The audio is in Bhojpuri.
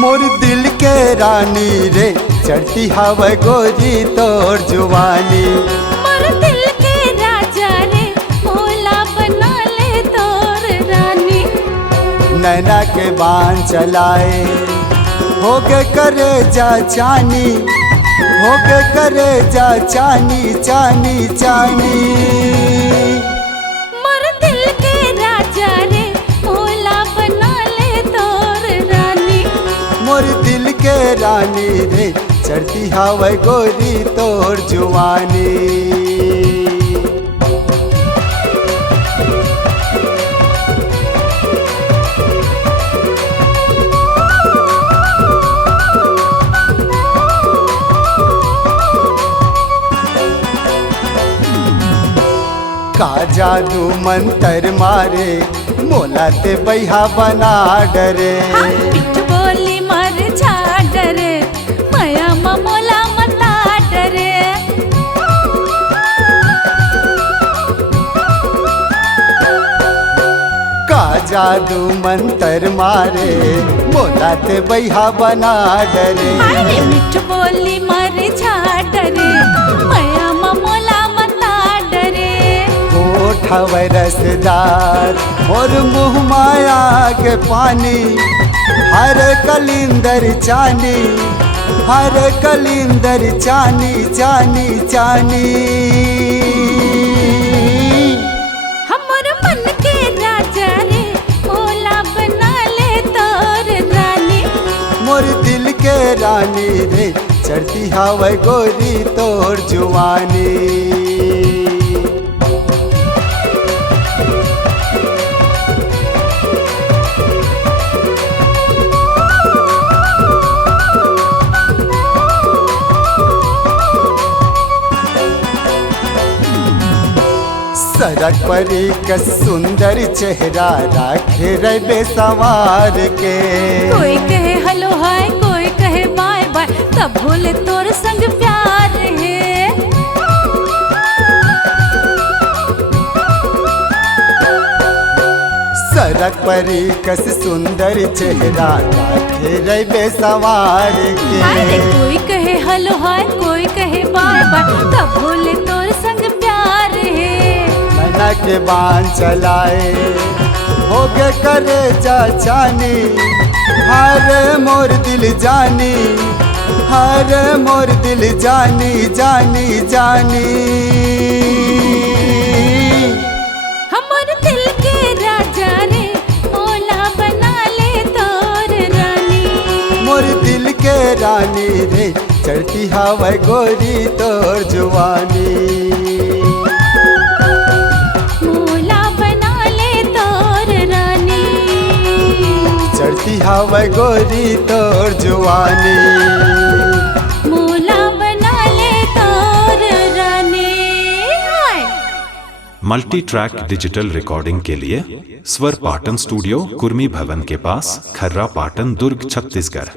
मोर दिल के रानी रे चढ़ती हवा गोरी तोर जुवानी। मोर दिल के राजा रे मोला बना ले तोर रानी। नैना के बाण चलाए हो के करे जा चानी, हो के करे जा चानी चानी चानी। मोर दिल के राजा रे मोला बना ले तोर रानी। मोर दिल के रानी रे चढ़ती हवा गोरी तोर जुवानी। का जादू मंतर मारे मोला ते बैहा बना डरे। पिठ बोली मर जा डरे माया मोला मता डरे। का जादू मंतर मारे मोला ते बैहा बना डरे। मिठ बोली मर जा डरे माया मोला मता डरे। होठवे रसदार और मुँह माया के पानी, हर कलिंदर चानी, हर कलिंदर चानी चानी चानी। हमर मन के राजा रे मोला बना ले तोर रानी। मोर दिल के रानी रे चढ़ती हवा गोरी तोर जुवानी। सड़क पर एक सुंदर चेहरा राखे रे सवार के। कोई कहे हेलो हाय कोई कहे बाय बाय तब भूले तोर संग प्यार है। सड़क पर एक सुंदर चेहरा राखे रे सवार के। कोई कहे हेलो हाय कोई कहे बाय बाय तब भूले तोर संग प्यार है। नैना के बाण चलाए हो के करे जा चानी, हर मोर दिल जानी, हर मोर दिल जानी जानी जानी। हमर दिल के राजा रे मोला बना ले तोर रानी। मोर दिल के रानी रे चढ़ती हवा गोरी तोर जुवानी। चढ़ती हवा गोरी तोर जुवानी। मोला बना ले तोर रानी। मल्टी ट्रैक डिजिटल रिकॉर्डिंग के लिए स्वर पाटन स्टूडियो, कुर्मी भवन के पास, खर्रा पाटन, दुर्ग, छत्तीसगढ़।